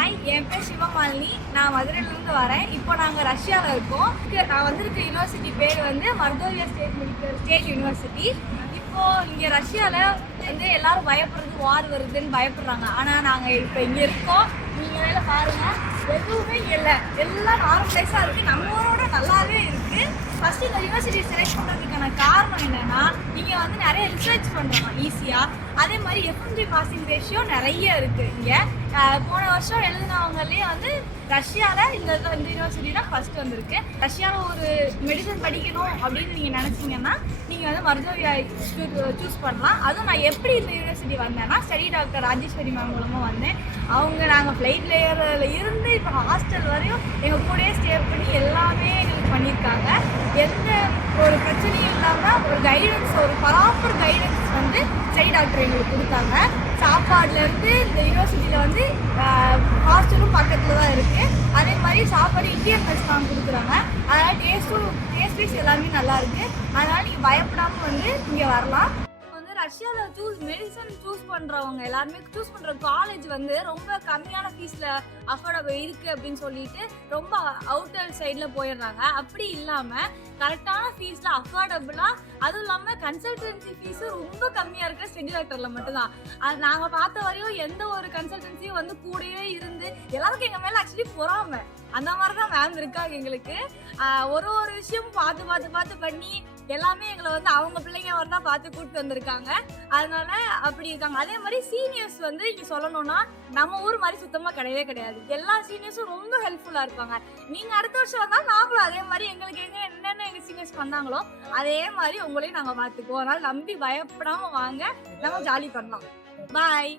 Hi, என் பேர் சிவமாலினி. நான் மதுரையிலேருந்து வரேன். இப்போ நாங்கள் ரஷ்யாவில் இருக்கோம். நான் வந்திருக்க யூனிவர்சிட்டி பேர் வந்து மர்தோவியா ஸ்டேட் யூனிவர்சிட்டி. இப்போது இங்கே ரஷ்யாவில் வந்து எல்லாரும் பயப்படுறது வார் வருதுன்னு பயப்படுறாங்க. ஆனால் நாங்கள் இப்போ இங்கே இருக்கோம். நீங்கள் வேலை பாருங்கள், எதுவுமே இல்லை, எல்லாம் நார்மலைஸாக இருக்குது. நம்ம ஊரோட நல்லாவே இருக்குது. ஃபஸ்ட்டு இந்த யூனிவர்சிட்டி செலக்ட் பண்ணுறதுக்கான காரணம் என்னென்னா, நீங்கள் வந்து நிறைய ரிசர்ச் பண்ணுறாங்க ஈஸியாக. அதே மாதிரி எஃப்எம்ஜி பாசிங் ரேஷியோ நிறைய இருக்குது இங்கே. போன வருஷம் எழுதினவங்களே வந்து ரஷ்யாவில் இந்த யூனிவர்சிட்டி தான் ஃபஸ்ட் வந்திருக்கு. ரஷ்யாவில் ஒரு மெடிசன் படிக்கணும் அப்படின்னு நீங்கள் நினச்சிங்கன்னா நீங்கள் வந்து மருத்துவ சூஸ் பண்ணலாம். அதுவும் நான் எப்படி இந்த யூனிவர்சிட்டி வந்தேன்னா, ஸ்டடி டாக்டர் ராஜேஸ்வரி மேம் மூலமாக வந்தேன். நாங்கள் ஃப்ளைட் லேயரில் இருந்து இப்போ ஹாஸ்டல் வரையும் எங்கள் கூடயே ஸ்டே பண்ணி எல்லாமே எங்களுக்கு பண்ணியிருக்காங்க. எந்த ஒரு பிரச்சனையும் இல்லாமல் ஒரு கைடன்ஸ், ஒரு ப்ராப்பர் கைடன்ஸ் வந்து ஸ்டடி டாக்டர் எங்களுக்கு கொடுத்தாங்க. சாப்பாடுலேருந்து இந்த யூனிவர்சிட்டியில் வந்து ஹாஸ்டலும் பக்கத்தில் தான் இருக்குது. அதே மாதிரி சாப்பாடு இந்தியன் மெஸ் தான் கொடுக்குறாங்க. அதனால் டேஸ்ட் வைஸ் எல்லாமே நல்லாயிருக்கு. அதனால் நீங்கள் பயப்படாமல் வந்து இங்கே வரலாம். ரஷ்யாவில் மெடிசன் சூஸ் பண்ணுறவங்க எல்லாருமே சூஸ் பண்ணுற காலேஜ் வந்து ரொம்ப கம்மியான ஃபீஸில் அஃபோர்டபுள் இருக்குது அப்படின்னு சொல்லிட்டு ரொம்ப அவுட்டர் சைடில் போயிடுறாங்க. அப்படி இல்லாமல் கரெக்டான ஃபீஸில் அஃபோர்டபுளாக, அதுவும் இல்லாமல் கன்சல்டன்சி ஃபீஸு ரொம்ப கம்மியாக இருக்கிற ஸ்டடி டாக்டரில் மட்டும்தான். அது நாங்கள் பார்த்த வரையும் எந்த ஒரு கன்சல்டன்சியும் வந்து கூடவே இருந்து எல்லாருக்கும் எங்கள் மேலே ஆக்சுவலி பொறாமை. அந்த மாதிரி தான் மேம் இருக்காங்க எங்களுக்கு. ஒரு விஷயமும் பார்த்து பண்ணி எல்லாமே எங்களை வந்து அவங்க பிள்ளைங்க வந்து தான் பார்த்து கூப்பிட்டு வந்திருக்காங்க. அதனால அப்படி இருக்காங்க. அதே மாதிரி சீனியர்ஸ் வந்து இங்கே சொல்லணும்னா நம்ம ஊர் மாதிரி சுத்தமாக கிடையாது. எல்லா சீனியர்ஸும் ரொம்ப ஹெல்ப்ஃபுல்லாக இருப்பாங்க. நீங்கள் அடுத்த வருஷம் வந்தால் நாங்களும் அதே மாதிரி எங்களுக்கு என்னென்ன எங்கள் சீனியர்ஸ் பண்ணாங்களோ அதே மாதிரி உங்களையும் நாங்கள் பார்த்துக்குவோம். அதனால் நம்பி பயப்படாமல் வாங்க, நம்ம ஜாலி பண்ணலாம். பாய்.